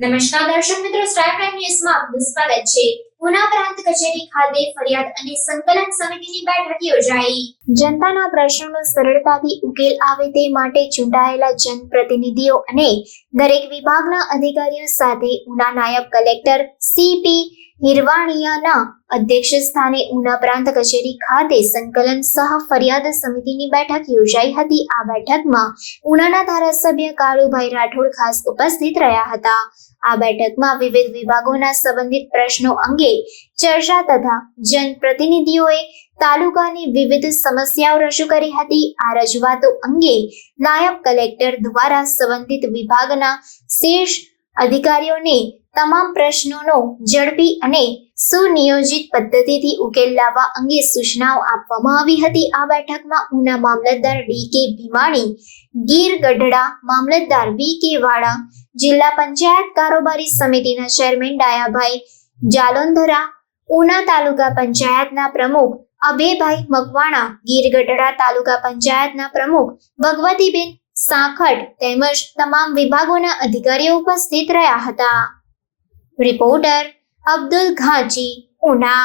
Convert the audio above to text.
નમસ્કાર દર્શક મિત્રો, સ્ટાર પ્રાઇમ ન્યૂઝમાં આપનું સ્વાગત છે। ઉના પ્રાંત કચેરી ખાતે ફરિયાદ અને સંકલન સમિતિની બેઠક યોજાઈ। જનતાના પ્રશ્નોનો સરળતાથી ઉકેલ આવે તે માટે ચૂંટાયેલા જનપ્રતિનિધિઓ અને દરેક વિભાગના અધિકારીઓ સાથે ઉના નાયબ કલેક્ટર સીપી હિરવાણિયાના અધ્યક્ષ સ્થાને ઉના પ્રાંત કચેરી ખાતે સંકલન સહ ફરિયાદ સમિતિની બેઠક યોજાઈ હતી। આ બેઠકમાં ઉનાના ધારાસભ્ય કાળુભાઈ રાઠોડ ખાસ ઉપસ્થિત રહ્યા હતા। આ બેઠકમાં વિવિધ વિભાગોના સંબંધિત પ્રશ્નો અંગે ચર્ચા તથા જનપ્રતિનિધિઓએ તાલુકાની વિવિધ સમસ્યાઓ રજૂ કરી હતી। આ રજૂઆતો અંગે નાયબ કલેક્ટર દ્વારા સંબંધિત વિભાગના શીર્ષ અધિકારીઓને તમામ પ્રશ્નોનો ઝડપી અને સુનિયોજિત પદ્ધતિથી ઉકેલ લાવવા અંગે સૂચનાઓ આપવામાં આવી હતી। આ બેઠકમાં ઉના મામલતદાર ડી.કે. ભીમાણી, ગીર ગઢડા મામલતદાર વી.કે. વાળા, જિલ્લા પંચાયત કારોબારી સમિતિના ચેરમેન ડાયાભાઈ જાલોંધરા, ઉના તાલુકા પંચાયતના પ્રમુખ અભયભાઈ મકવાણા, ગીર ગઢડા તાલુકા પંચાયતના પ્રમુખ ભગવતીબેન સાંખટ તેમજ તમામ વિભાગોના અધિકારીઓ ઉપસ્થિત રહ્યા હતા। રિપોર્ટર અબ્દુલ ઘાંચી, ઉના।